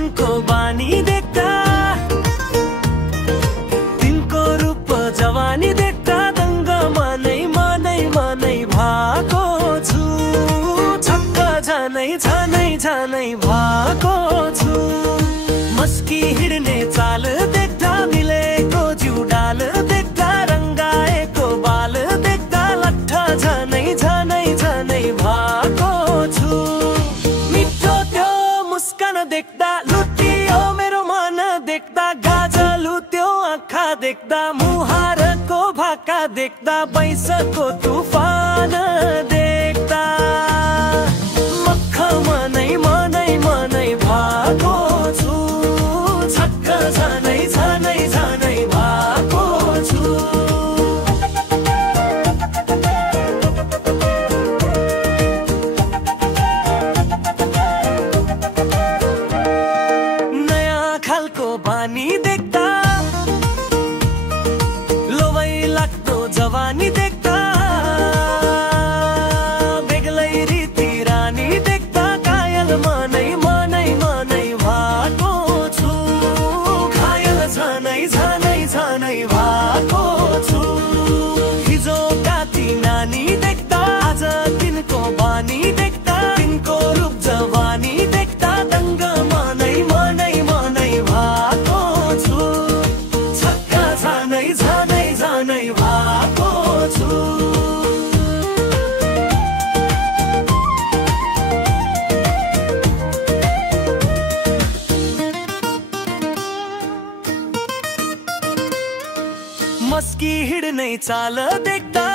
तिनको बानी देख्दा, तिनको रूप जवानी देख्दा दङ्ग मनै भएको छु। छक्क झनै झनै झनै भएको छु। मस्की हिँड्ने चाल देख्दा, मिलेको जिउ डाल देख्दा, रङ्गाएको बाल देख्दा लट्ठ झनै झनै झनै भएको छु। मिठो त्यो मुस्कान देख्दा, लुटियो मेरो मन देख्दा, गाजलु त्यो आँखा देख्दा, मुहारको भाका देख्दा, बैसको तुफान देख्दा मख मनै भएको छु। छक्क झनै झनै झनै भएको छु। नयाँ खालको बानी देख्दा, लोभै लाग्दो जवानी देख्दा, बेग्लै रीति रानी देख्दा, घायल मनै भएको छु। घायल झनै झनै झनै भएको छु। हिजोका ती नानी देख्दा, आज तिनको बानी देख्दा, तिनको रूप जवानी देख्दा दङ्ग मनै भएको छु। छक्क झनै झनै झनै भएको छु। मस्की हिँड्ने चाल देख्दा,